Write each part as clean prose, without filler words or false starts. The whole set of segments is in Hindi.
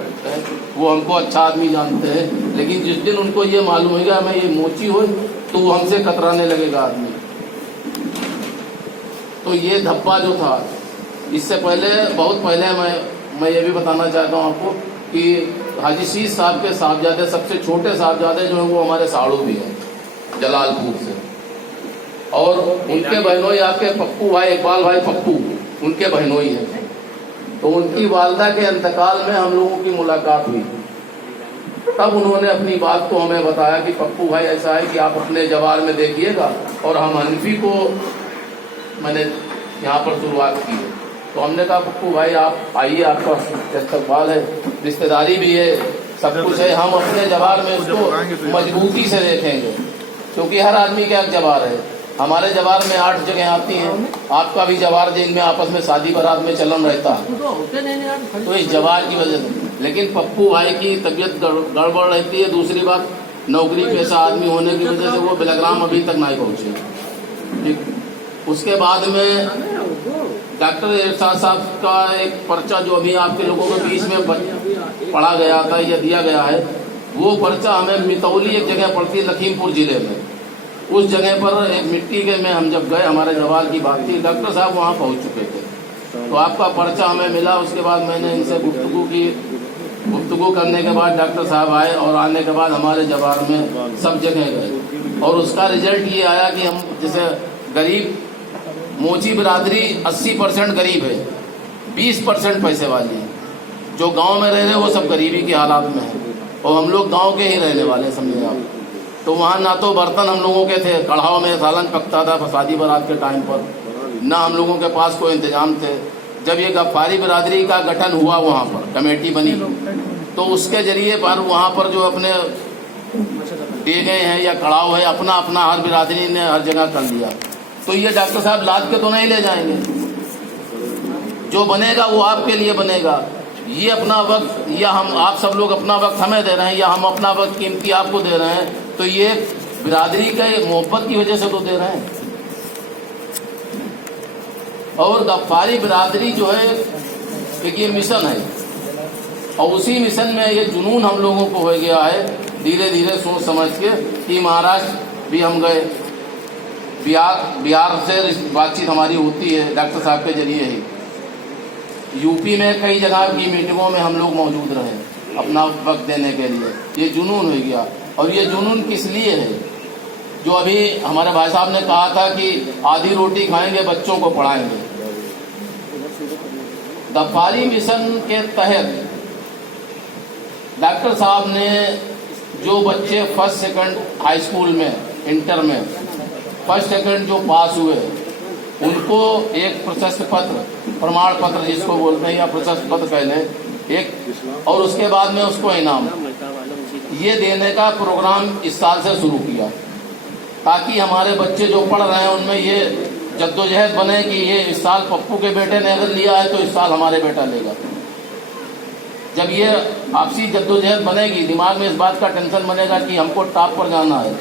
बैठता है, वो हमको अच्छा आदमी जानते हैं, लेकिन जिस दिन उनको ये मालूम होगा मैं ये मोची हूँ तो वो हमसे कतराने लगेगा आदमी। तो ये धब्बा जो था, इससे पहले बहुत पहले मैं ये भी बताना चाहता हूँ आपको कि हाजी शीश साहब के साहबजादे, सबसे छोटे साहबजादे जो हैं वो हमारे साड़ू भी हैं जलालपुर से, और उनके बहनोई आपके पप्पू भाई, इकबाल भाई पप्पू, उनके बहनोई हैं। तो उनकी वालदा के इंतकाल में हम लोगों की मुलाकात हुई, तब उन्होंने अपनी बात को हमें बताया कि पप्पू भाई ऐसा है कि आप अपने जवार में देखिएगा, और हम हनफी को मैंने यहाँ पर शुरुआत की है। तो हमने कहा पप्पू भाई आप आइए, आपका इस्तकबाल है, रिश्तेदारी भी है, सब कुछ है, हम अपने जवार में उसको मजबूती से देखेंगे, क्योंकि हर आदमी का एक जवार है। हमारे जवार में 8 जगह आती हैं, आपका भी जवार जिनमें आपस में शादी बारात में चलन रहता है, तो इस जवार की वजह से। लेकिन पप्पू भाई की तबीयत गड़बड़ रहती है, दूसरी बात नौकरी पेशा आदमी होने की वजह से वो बेलग्राम अभी तक नहीं पहुंचे। ठीक, उसके बाद में डॉक्टर इरशाद साहब का एक पर्चा जो अभी आपके लोगों के बीच में पढ़ा गया था या दिया गया है, वो पर्चा हमें मितौली एक जगह पड़ती है लखीमपुर जिले में, उस जगह पर एक मिट्टी के में हम जब गए, हमारे जवाल की बात थी, डॉक्टर साहब वहाँ पहुँच चुके थे, तो आपका पर्चा हमें मिला। उसके बाद मैंने इनसे गुफ्तगू करने के बाद डॉक्टर साहब आए, और आने के बाद हमारे जवार में सब जगह गए, और उसका रिजल्ट ये आया कि हम जैसे गरीब मोची बिरादरी 80% गरीब है, 20% पैसे वाली है, जो गांव में रह रहे वो सब गरीबी के हालात में है, और हम लोग गांव के ही रहने वाले समझे आप। तो वहाँ ना तो बर्तन हम लोगों के थे, कढ़ाव में सालन पकता था शादी बारात के टाइम पर, ना हम लोगों के पास कोई इंतजाम थे। जब ये गफ्फारी बिरादरी का गठन हुआ, वहाँ पर कमेटी बनी, तो उसके जरिए पर वहाँ पर जो अपने देगे हैं या कढ़ाव है, अपना अपना हर बिरादरी ने हर जगह कर लिया। तो ये डॉक्टर साहब लाद के तो नहीं ले जाएंगे, जो बनेगा वो आपके लिए बनेगा। ये अपना वक्त, या हम आप सब लोग अपना वक्त हमें दे रहे हैं, या हम अपना वक्त कीमती आपको दे रहे हैं, तो ये बिरादरी का मोहब्बत की वजह से तो दे रहे हैं। और गफ्फारी बिरादरी जो है एक ये मिशन है, और उसी मिशन में ये जुनून हम लोगों को हो गया है धीरे धीरे सोच समझ के कि महाराष्ट्र भी हम गए, बिहार से बातचीत हमारी होती है डॉक्टर साहब के जरिए ही, यूपी में कई जगह की मीटिंगों में हम लोग मौजूद रहे अपना वक्त देने के लिए। ये जुनून हो गया, और ये जुनून किस लिए है, जो अभी हमारे भाई साहब ने कहा था कि आधी रोटी खाएंगे बच्चों को पढ़ाएंगे। गफ्फारी मिशन के तहत डॉक्टर साहब ने जो बच्चे फर्स्ट सेकंड हाई स्कूल में, इंटर में फर्स्ट सेकंड जो पास हुए, उनको एक प्रशस्ति पत्र, प्रमाण पत्र जिसको बोलते हैं, या प्रशस्ति पत्र पहले एक, और उसके बाद में उसको इनाम, ये देने का प्रोग्राम इस साल से शुरू किया, ताकि हमारे बच्चे जो पढ़ रहे हैं उनमें ये जद्दोजहद बने कि ये इस साल पप्पू के बेटे ने अगर लिया है तो इस साल हमारे बेटा लेगा। जब ये आपसी जद्दोजहद बनेगी, दिमाग में इस बात का टेंशन बनेगा कि हमको टॉप पर जाना है,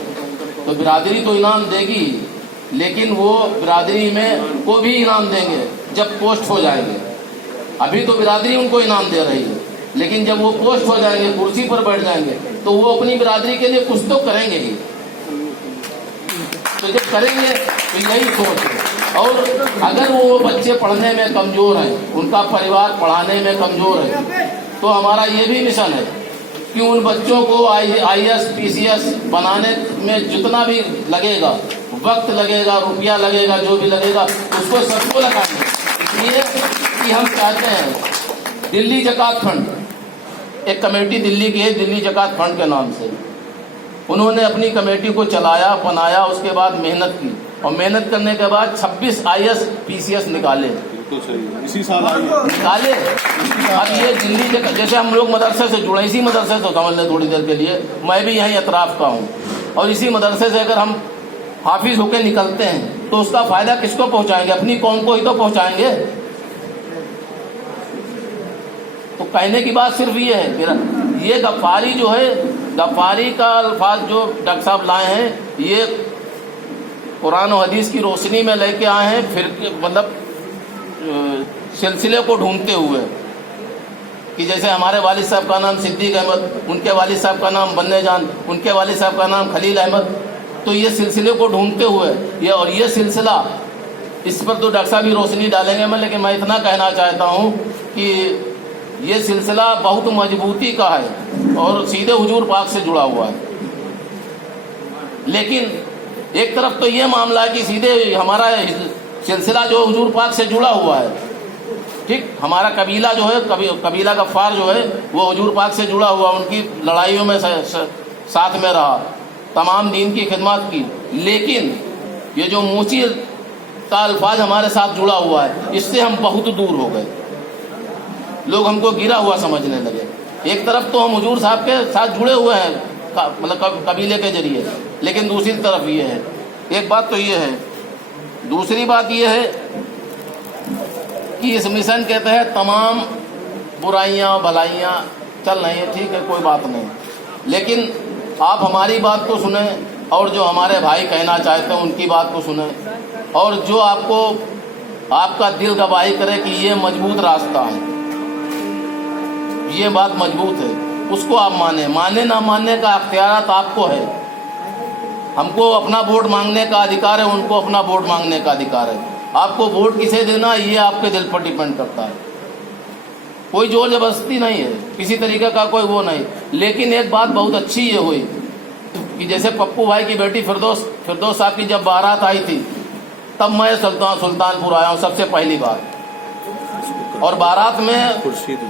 तो बिरादरी तो इनाम देगी, लेकिन वो बिरादरी में को भी इनाम देंगे जब पोस्ट हो जाएंगे। अभी तो बिरादरी उनको इनाम दे रही है, लेकिन जब वो पोस्ट हो जाएंगे, कुर्सी पर बैठ जाएंगे, तो वो अपनी बिरादरी के लिए कुछ तो करेंगे ही। तो जब करेंगे तो यही सोच है। और अगर वो बच्चे पढ़ने में कमजोर हैं, उनका परिवार पढ़ाने में कमजोर है, तो हमारा ये भी मिशन है कि उन बच्चों को IAS PCS बनाने में जितना भी लगेगा, वक्त लगेगा, रुपया लगेगा, जो भी लगेगा, उसको सबको लगाएंगे। इसलिए कि हम चाहते हैं दिल्ली ज़कात फंड, एक कमेटी दिल्ली की है, दिल्ली ज़कात फंड के नाम से, उन्होंने अपनी कमेटी को चलाया, बनाया, उसके बाद मेहनत की, और मेहनत करने के बाद 26 IAS PCS निकाले, इसी साल निकाले। अब ये दिल्ली जैसे हम लोग मदरसे से जुड़े, इसी मदरसे से समझ लें थोड़ी देर के लिए, मैं भी यहीं अतराफ का हूँ, और इसी मदरसे से अगर हम हाफिज होकर निकलते हैं तो उसका फायदा किसको पहुँचाएंगे? अपनी कौम को ही तो पहुँचाएंगे। तो कहने की बात सिर्फ ये है, मेरा ये गफ्फारी जो है, गफ्फारी का अल्फाज जो डॉक्टर साहब लाए हैं, ये कुरान और हदीस की रोशनी में लेके आए हैं, फिर मतलब सिलसिले को ढूंढते हुए कि जैसे हमारे वालिद साहब का नाम सिद्दीक अहमद, उनके वालिद साहब का नाम बन्ने जान, उनके वालिद साहब का नाम खलील अहमद। तो ये सिलसिले को ढूंढते हुए ये सिलसिला, इस पर तो डॉक्टर साहब भी रोशनी डालेंगे मैं, लेकिन मैं इतना कहना चाहता हूँ कि ये सिलसिला बहुत मजबूती का है और सीधे हुजूर पाक से जुड़ा हुआ है। लेकिन एक तरफ तो ये मामला है कि सीधे हमारा सिलसिला जो हुजूर पाक से जुड़ा हुआ है, ठीक, हमारा कबीला जो है, कबीला गफ्फार जो है वो हुजूर पाक से जुड़ा हुआ, उनकी लड़ाइयों में साथ में रहा, तमाम दीन की खिदमत की। लेकिन ये जो मूची का अल्फाज हमारे साथ जुड़ा हुआ है, इससे हम बहुत दूर हो गए। लोग हमको गिरा हुआ समझने लगे। एक तरफ तो हम हुजूर साहब के साथ जुड़े हुए हैं, मतलब कबीले के जरिए, लेकिन दूसरी तरफ ये है, एक बात तो ये है, दूसरी बात ये है कि इस मिशन के तहत तमाम बुराइयां भलाइयां चल रही हैं, ठीक है, कोई बात नहीं, लेकिन आप हमारी बात को सुने और जो हमारे भाई कहना चाहते हैं उनकी बात को सुने, और जो आपका दिल गवाही करे कि ये मजबूत रास्ता है, ये बात मजबूत है, उसको आप माने ना मानने का अख्तियार आपको है। हमको अपना वोट मांगने का अधिकार है, उनको अपना वोट मांगने का अधिकार है। आपको वोट किसे देना ये आपके दिल पर डिपेंड करता है, कोई जोर जबरदस्ती नहीं है, किसी तरीके का कोई वो नहीं। लेकिन एक बात बहुत अच्छी ये हुई कि जैसे पप्पू भाई की बेटी फिरदौस साहब की जब बारात आई थी, तब मैं सुल्तानपुर आया हूँ सबसे पहली बार, और बारात में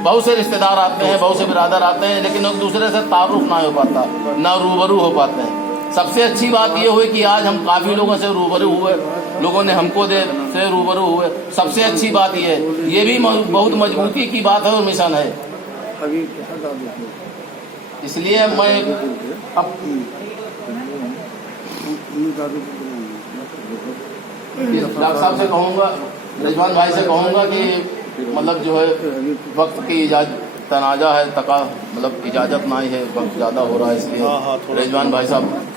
बहुत से रिश्तेदार आते हैं, बहुत से बिरादर आते हैं, लेकिन एक दूसरे से तारुफ ना हो पाता, ना रूबरू हो पाते हैं। सबसे अच्छी बात ये हुई कि आज हम काफ़ी लोगों से रूबरू हुए, लोगों ने हमको से रूबरू हुए। सबसे अच्छी बात ये भी बहुत मजबूती की बात है और मिशन है। इसलिए मैं अब डॉक्टर साहब से कहूँगा, रिजवान भाई से कहूँगा कि मतलब जो है वक्त की तनाजा है, मतलब इजाज़त नहीं है, वक्त ज़्यादा हो रहा है, इसलिए रिजवान भाई साहब,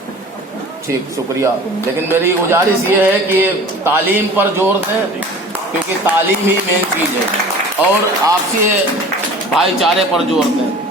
ठीक, शुक्रिया। लेकिन मेरी गुजारिश ये है कि तालीम पर जोर दें, क्योंकि तालीम ही मेन चीज़ है, और आपसी भाईचारे पर जोर दें।